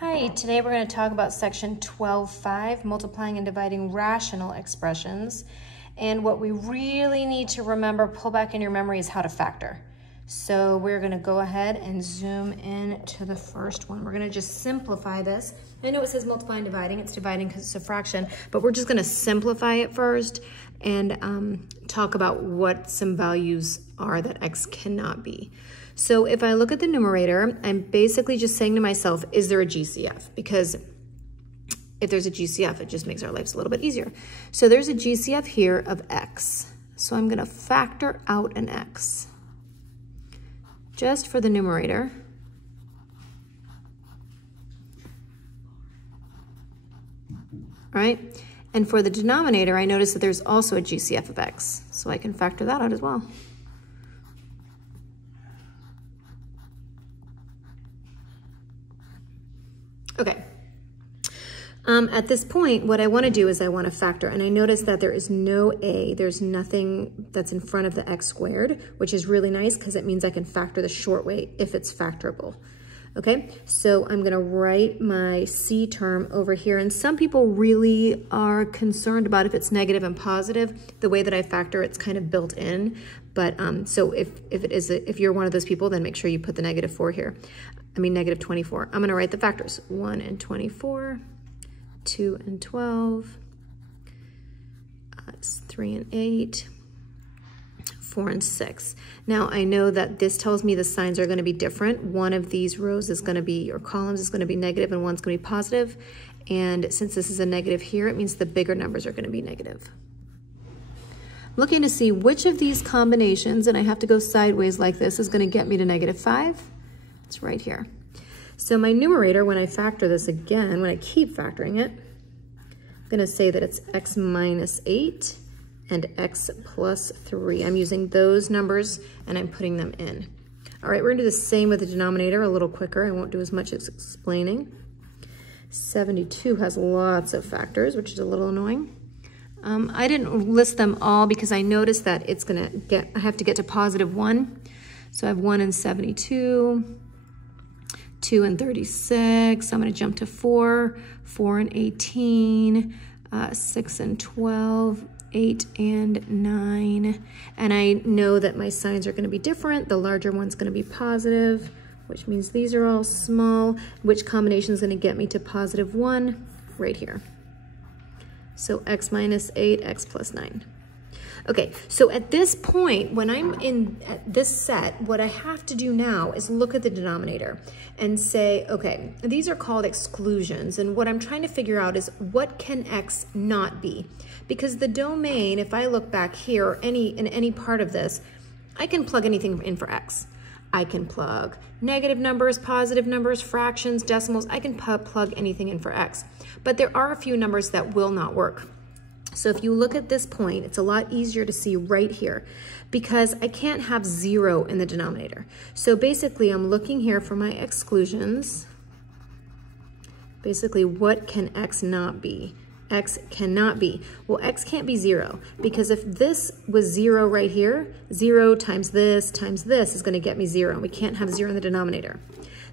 Hi, today we're going to talk about section 12.5, multiplying and dividing rational expressions. And what we really need to remember, pull back in your memory, is how to factor. So we're going to go ahead and zoom in to the first one. We're going to just simplify this. I know it says multiplying and dividing. It's dividing because it's a fraction, but we're just going to simplify it first and talk about what some values are that x cannot be. So if I look at the numerator, I'm basically just saying to myself, is there a GCF? Because if there's a GCF, it just makes our lives a little bit easier. So there's a GCF here of x. So I'm going to factor out an x just for the numerator. All right. And for the denominator, I notice that there's also a GCF of x. So I can factor that out as well. Okay. At this point, what I want to do is I want to factor, and I notice that there is no a, there's nothing that's in front of the x squared, which is really nice because it means I can factor the short way if it's factorable. Okay, so I'm going to write my c term over here, and some people really are concerned about if it's negative and positive. The way that I factor, it's kind of built in, but so if you're one of those people, then make sure you put the -4 here. Negative 24. I'm going to write the factors. 1 and 24, 2 and 12, 3 and 8, 4 and 6. Now I know that this tells me the signs are going to be different. One of these rows is going to be, or columns is going to be negative and one's going to be positive. And since this is a negative here, it means the bigger numbers are going to be negative. Looking to see which of these combinations, and I have to go sideways like this, is going to get me to -5. It's right here. So my numerator, when I factor this again, when I keep factoring it, I'm going to say that it's x minus 8 and x plus 3. I'm using those numbers and I'm putting them in. All right, we're going to do the same with the denominator a little quicker. I won't do as much as explaining. 72 has lots of factors, which is a little annoying. I didn't list them all because I noticed that it's going to I have to get to +1. So I have 1 and 72. 2 and 36, I'm going to jump to 4, 4 and 18, 6 and 12, 8 and 9. And I know that my signs are going to be different. The larger one's going to be positive, which means these are all small. Which combination is going to get me to +1? Right here. So x minus 8, x plus 9. Okay, so at this point, when I'm in this set, what I have to do now is look at the denominator and say, okay, these are called exclusions. And what I'm trying to figure out is what can x not be? Because the domain, if I look back here, in any part of this, I can plug anything in for x. I can plug negative numbers, positive numbers, fractions, decimals. I can plug anything in for x. But there are a few numbers that will not work. So if you look at this point, it's a lot easier to see right here because I can't have 0 in the denominator. So basically I'm looking here for my exclusions. Basically, what can x not be? X cannot be. Well, x can't be 0 because if this was 0 right here, 0 times this is going to get me 0. And we can't have 0 in the denominator.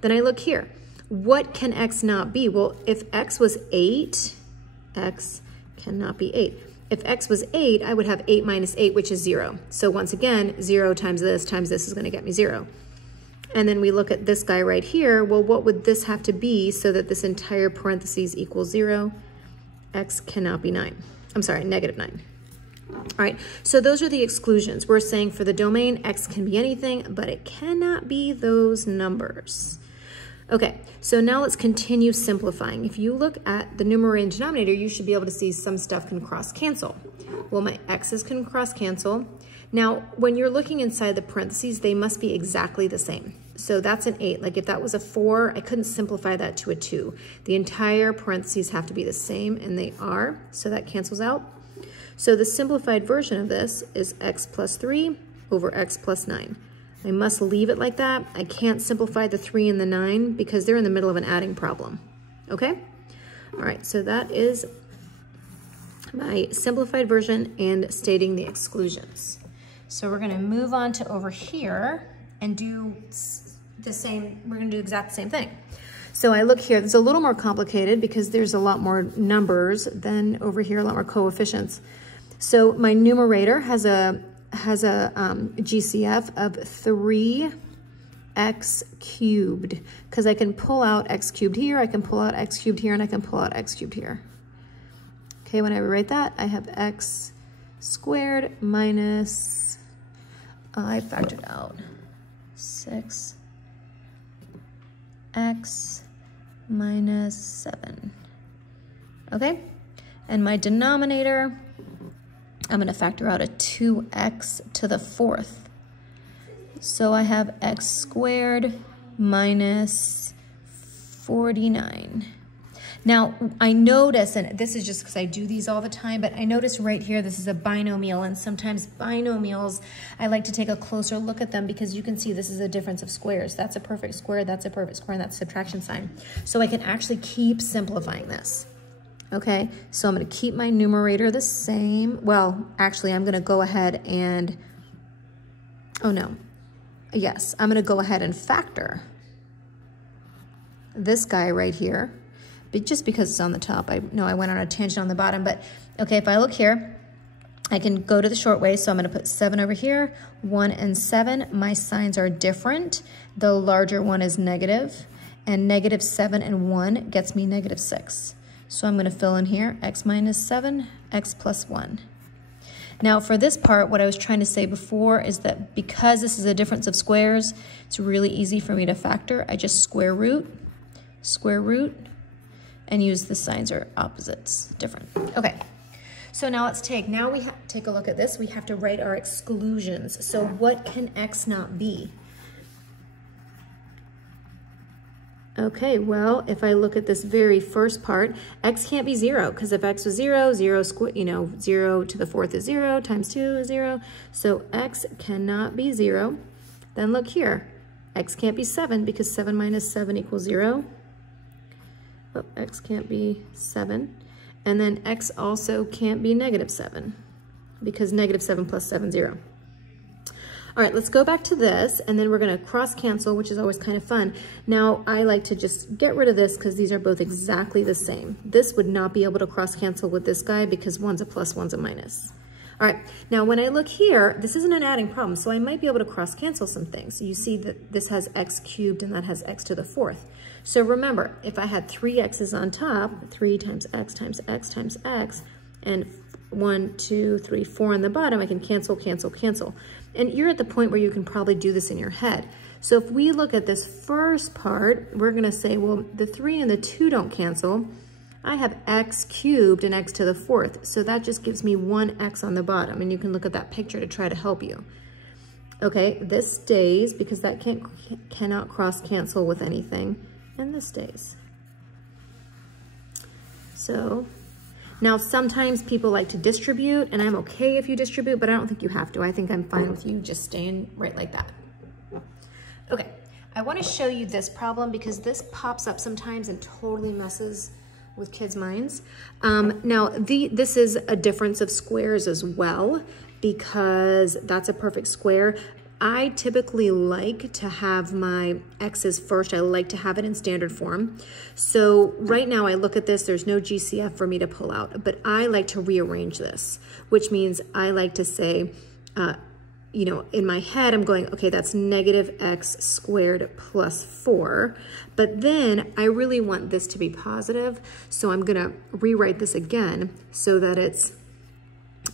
Then I look here. What can x not be? Well, if x was 8, x cannot be 8. If x was 8, I would have 8 minus 8, which is 0. So once again, 0 times this is going to get me 0. And then we look at this guy right here. Well, what would this have to be so that this entire parentheses equals 0? X cannot be 9. I'm sorry, -9. All right, so those are the exclusions. We're saying for the domain, x can be anything, but it cannot be those numbers. Okay, so now let's continue simplifying. If you look at the numerator and denominator, you should be able to see some stuff can cross cancel. Well, my x's can cross cancel. Now, when you're looking inside the parentheses, they must be exactly the same. So that's an 8. Like if that was a 4, I couldn't simplify that to a 2. The entire parentheses have to be the same, and they are, so that cancels out. So the simplified version of this is x plus 3 over x plus 9. I must leave it like that. I can't simplify the 3 and the 9 because they're in the middle of an adding problem. Okay? All right, so that is my simplified version and stating the exclusions. So we're going to move on to over here and do the same, we're going to do the exact same thing. So I look here, it's a little more complicated because there's a lot more numbers than over here, a lot more coefficients. So my numerator has a GCF of 3x cubed, because I can pull out x cubed here, I can pull out x cubed here, and I can pull out x cubed here. Okay, when I rewrite that, I have x squared minus, I factored out 6x minus 7. Okay, and my denominator, I'm going to factor out a 2x to the 4th. So I have x squared minus 49. Now, I notice, and this is just because I do these all the time, but I notice right here, this is a binomial, and sometimes binomials, I like to take a closer look at them because you can see this is a difference of squares. That's a perfect square, that's a perfect square, and that's a subtraction sign. So I can actually keep simplifying this. Okay, so I'm going to keep my numerator the same. Well, actually, I'm going to go ahead and, oh no, yes, I'm going to go ahead and factor this guy right here, but just because it's on the top. I know I went on a tangent on the bottom, but okay, if I look here, I can go to the short way, so I'm going to put 7 over here, 1 and 7. My signs are different. The larger one is negative, and negative 7 and 1 gets me negative 6. So I'm going to fill in here, x minus 7, x plus 1. Now for this part, what I was trying to say before is that because this is a difference of squares, it's really easy for me to factor. I just square root, and use the signs are opposites, different. Okay, so now let's take a look at this. We have to write our exclusions. So what can x not be? Okay, well, if I look at this very first part, x can't be 0, because if x was 0, 0 to the 4th is 0, times 2 is 0. So x cannot be 0. Then look here, x can't be 7, because 7 minus 7 equals 0. Oh, x can't be 7. And then x also can't be negative 7, because negative 7 plus 7, 0. All right, let's go back to this, and then we're going to cross cancel, which is always kind of fun. Now, I like to just get rid of this because these are both exactly the same. This would not be able to cross cancel with this guy because one's a plus, one's a minus. All right, now when I look here, this isn't an adding problem, so I might be able to cross cancel some things. So you see that this has x cubed and that has x to the 4th. So remember, if I had 3 x's on top, 3 times x times x times x, and 1, 2, 3, 4 on the bottom, I can cancel, cancel, cancel. And you're at the point where you can probably do this in your head. So if we look at this first part, we're gonna say, well, the 3 and the 2 don't cancel. I have x cubed and x to the 4th. So that just gives me 1x on the bottom. And you can look at that picture to try to help you. Okay, this stays because that cannot cross cancel with anything. And this stays. So now, sometimes people like to distribute, and I'm okay if you distribute, but I don't think you have to. I think I'm fine with you just staying right like that. Okay, I want to show you this problem because this pops up sometimes and totally messes with kids' minds. Now, this is a difference of squares as well because that's a perfect square. I typically like to have my x's first. I like to have it in standard form. So right now I look at this, there's no GCF for me to pull out, but I like to rearrange this, which means I like to say, you know, in my head, I'm going, okay, that's negative x squared plus 4. But then I really want this to be positive. So I'm gonna rewrite this again so that it's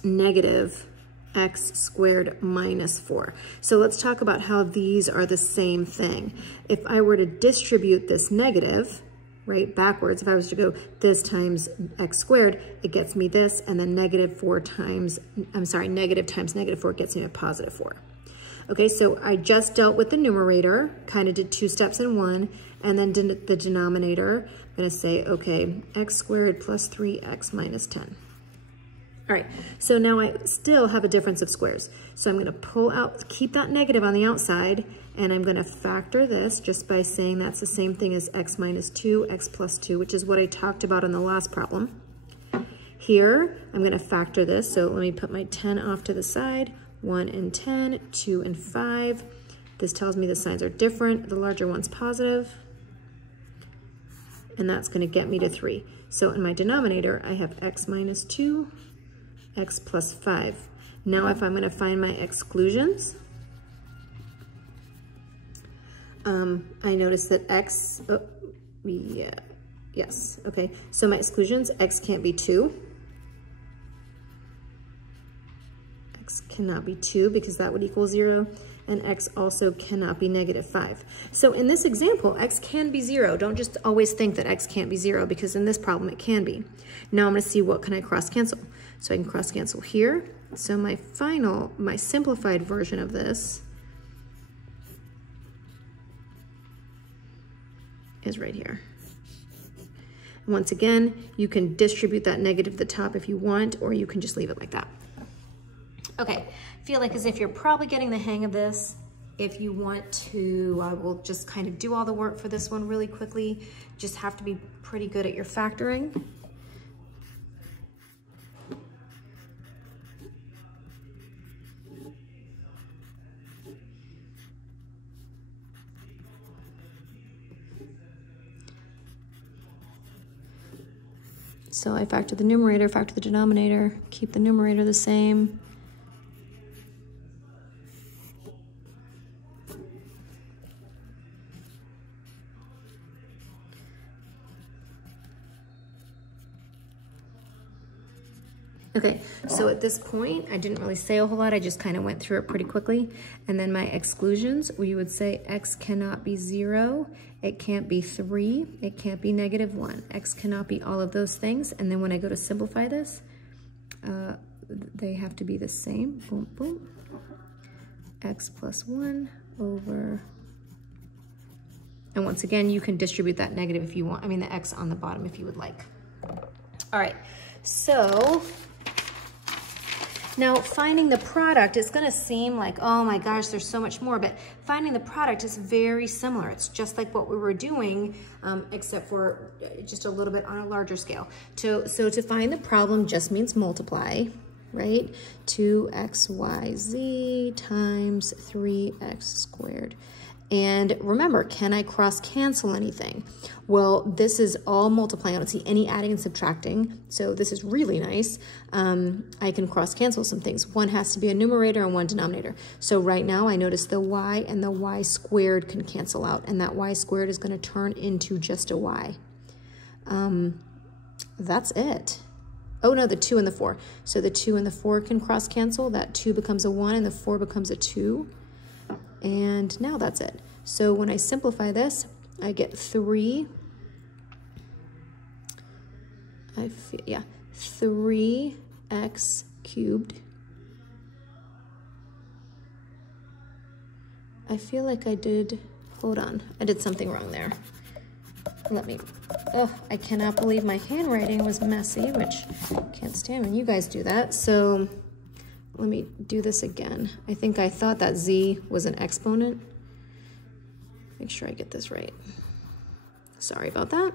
negative x squared minus 4. So let's talk about how these are the same thing. If I were to distribute this negative, right, backwards, if I was to go this times x squared, it gets me this, and then negative times negative 4 gets me a positive 4. Okay, so I just dealt with the numerator, kind of did 2 steps in one, and then did the denominator. I'm gonna say, okay, x squared plus 3x minus 10. All right, so now I still have a difference of squares. So I'm gonna pull out, keep that negative on the outside, and I'm gonna factor this just by saying that's the same thing as x minus 2, x plus 2, which is what I talked about in the last problem. Here, I'm gonna factor this, so let me put my 10 off to the side, 1 and 10, 2 and 5. This tells me the signs are different. The larger one's positive. and that's going to get me to 3. So in my denominator, I have x minus 2, x plus 5. Now if I'm going to find my exclusions, I notice that x, yes, okay. So my exclusions, x can't be 2. X cannot be 2 because that would equal 0. And x also cannot be negative 5. So in this example, x can be 0. Don't just always think that x can't be 0, because in this problem it can be. Now I'm going to see what can I cross cancel. So I can cross cancel here. So my simplified version of this is right here. Once again, you can distribute that negative to the top if you want, or you can just leave it like that. Okay, feel like as if you're probably getting the hang of this. If you want to, I will just kind of do all the work for this one really quickly. Just have to be pretty good at your factoring. So I factor the numerator, factor the denominator, keep the numerator the same. Okay, so at this point, I didn't really say a whole lot. I just kind of went through it pretty quickly. And then my exclusions, we would say x cannot be 0, it can't be 3, it can't be negative 1. X cannot be all of those things. And then when I go to simplify this, they have to be the same. Boom, boom. X plus 1 over... And once again, you can distribute that negative if you want. I mean, the x on the bottom if you would like. All right, so... Now, finding the product is going to seem like, oh my gosh, there's so much more, but finding the product is very similar. It's just like what we were doing, except for just a little bit on a larger scale. So to find the problem just means multiply, right? 2xyz times 3x squared. And remember, can I cross cancel anything? Well, this is all multiplying. I don't see any adding and subtracting. So this is really nice. I can cross cancel some things. One has to be a numerator and one denominator. So right now I notice the y and the y squared can cancel out, and that y squared is going to turn into just a y. That's it. Oh no, the 2 and the 4. So the 2 and the 4 can cross cancel. That 2 becomes a 1 and the 4 becomes a 2. And now that's it. So when I simplify this, I get 3. 3x cubed. I feel like I did, hold on, I did something wrong there. Let me, oh, I cannot believe my handwriting was messy, which I can't stand when you guys do that. So let me do this again. I think I thought that z was an exponent. Make sure I get this right. Sorry about that.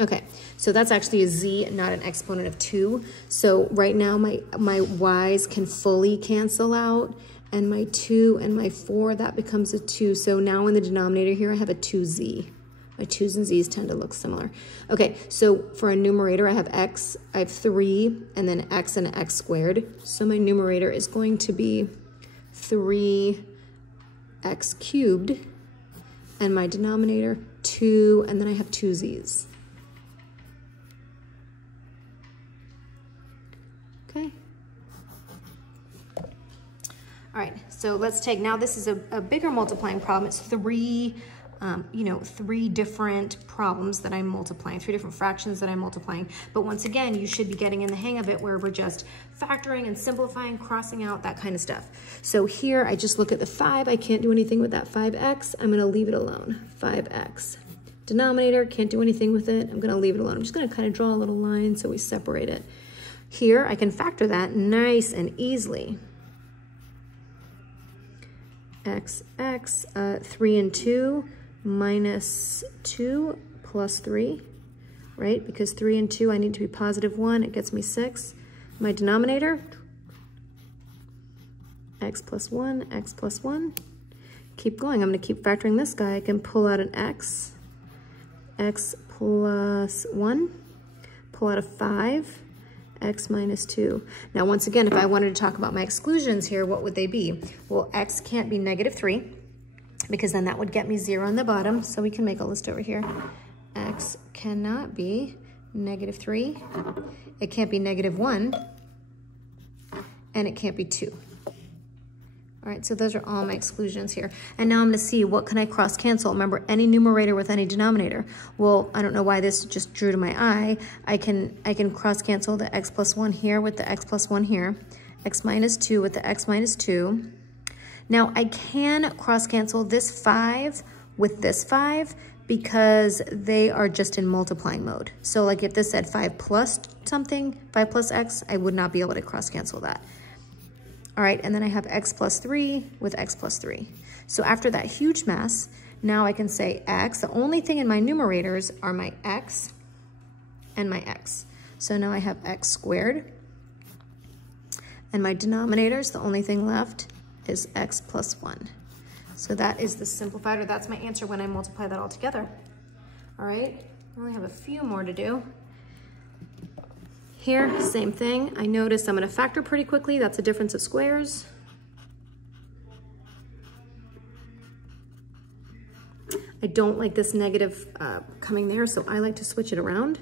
Okay, so that's actually a z, not an exponent of 2. So right now my y's can fully cancel out, and my 2 and my 4, that becomes a 2. So now in the denominator here, I have a 2z. My 2's and z's tend to look similar. Okay, so for a numerator, I have x, I have 3, and then x and x squared. So my numerator is going to be 3x cubed, and my denominator, 2, and then I have 2 z's. Okay. All right, so let's take, now this is a bigger multiplying problem. It's 3 different problems that I'm multiplying, 3 different fractions that I'm multiplying. But once again, you should be getting in the hang of it where we're just factoring and simplifying, crossing out, that kind of stuff. So here, I just look at the 5. I can't do anything with that 5x. I'm going to leave it alone. 5x. Denominator, can't do anything with it. I'm going to leave it alone. I'm just going to kind of draw a little line so we separate it. Here, I can factor that nice and easily. X, 3 and 2 minus 2 plus 3, right? Because 3 and 2, I need to be positive 1. It gets me 6. My denominator, x plus 1, x plus 1. Keep going. I'm going to keep factoring this guy. I can pull out an x, x plus 1, pull out a 5, x minus 2. Now, once again, if I wanted to talk about my exclusions here, what would they be? Well, x can't be negative 3, because then that would get me 0 on the bottom, so we can make a list over here. X cannot be negative 3, it can't be negative 1, and it can't be 2. All right, so those are all my exclusions here. And now I'm gonna see what can I cross cancel. Remember, any numerator with any denominator. Well, I don't know why this just drew to my eye. I can cross cancel the x plus 1 here with the x plus 1 here, x minus 2 with the x minus 2. Now I can cross cancel this 5 with this 5 because they are just in multiplying mode. So like if this said 5 plus something, 5 plus x, I would not be able to cross cancel that. All right, and then I have x plus 3 with x plus 3. So after that huge mess, now I can say x. The only thing in my numerators are my x and my x. So now I have x squared. And my denominators, the only thing left is x plus 1. So that is the simplified, or that's my answer when I multiply that all together. All right, I only have a few more to do. Here, same thing. I notice I'm gonna factor pretty quickly. That's a difference of squares. I don't like this negative coming there, so I like to switch it around.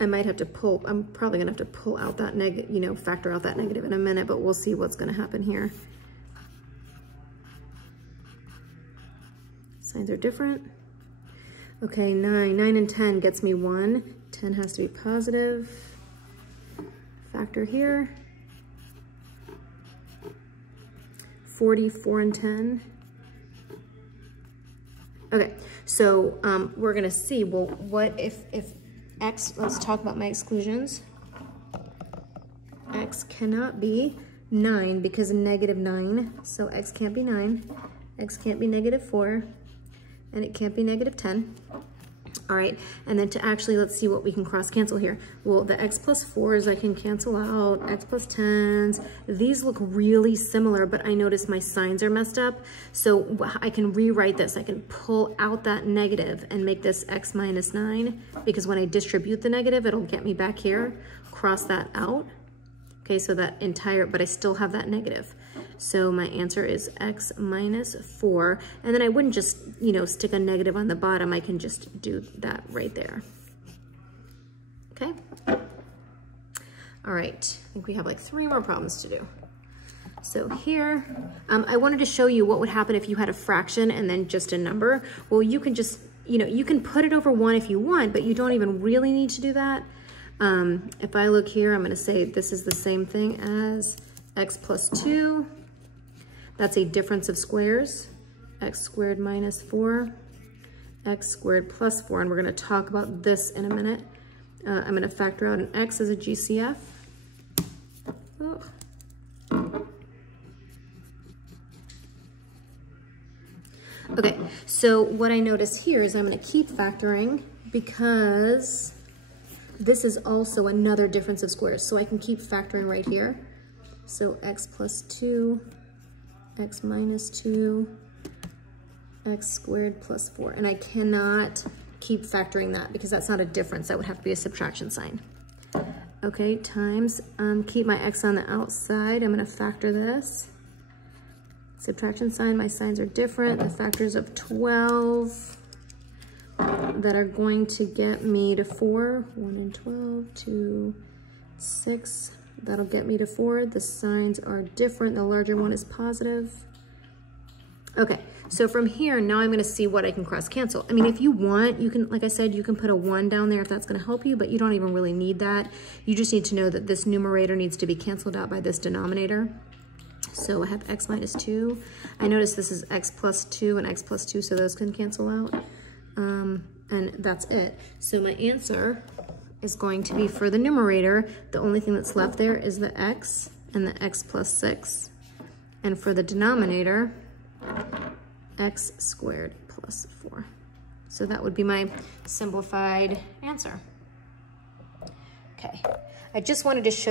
I might have to pull, I'm probably gonna have to pull out that negative, factor out that negative in a minute, but we'll see what's gonna happen here. Signs are different. Okay, 9 and 10 gets me 1. 10 has to be positive. Factor here. 44 and 10. Okay, so we're gonna see, well, what if x, let's talk about my exclusions. X cannot be 9 because of negative 9, so x can't be 9. X can't be negative 4. And it can't be negative 10. All right, and then to actually, let's see what we can cross cancel here. Well, the x plus 4s I can cancel out, x plus 10s. These look really similar, but I notice my signs are messed up. So I can rewrite this. I can pull out that negative and make this x minus 9, because when I distribute the negative, it'll get me back here. Cross that out. Okay, so that entire, but I still have that negative. So my answer is x minus 4. And then I wouldn't just, stick a negative on the bottom. I can just do that right there. Okay. All right, I think we have like 3 more problems to do. So here, I wanted to show you what would happen if you had a fraction and then just a number. Well, you can just, you can put it over 1 if you want, but you don't even really need to do that. If I look here, I'm gonna say this is the same thing as x plus 2. That's a difference of squares. X squared minus 4, x squared plus 4, and we're gonna talk about this in a minute. I'm gonna factor out an x as a GCF. Oh. Okay, so what I notice here is I'm gonna keep factoring because this is also another difference of squares. So I can keep factoring right here. So x plus 2, x minus 2, x squared plus 4. And I cannot keep factoring that because that's not a difference. That would have to be a subtraction sign. Okay, times, keep my x on the outside. I'm gonna factor this. Subtraction sign, my signs are different. The factors of 12 that are going to get me to 4. 1 and 12, 2, 6. That'll get me to 4. The signs are different. The larger one is positive. Okay, so from here, now I'm gonna see what I can cross cancel. I mean, if you want, you can, like I said, you can put a 1 down there if that's gonna help you, but you don't even really need that. You just need to know that this numerator needs to be canceled out by this denominator. So I have x minus 2. I notice this is x plus 2 and x plus 2, so those can cancel out. And that's it. So my answer is going to be for the numerator, the only thing that's left there is the x and the x plus 6. And for the denominator, x squared plus 4. So that would be my simplified answer. Okay, I just wanted to show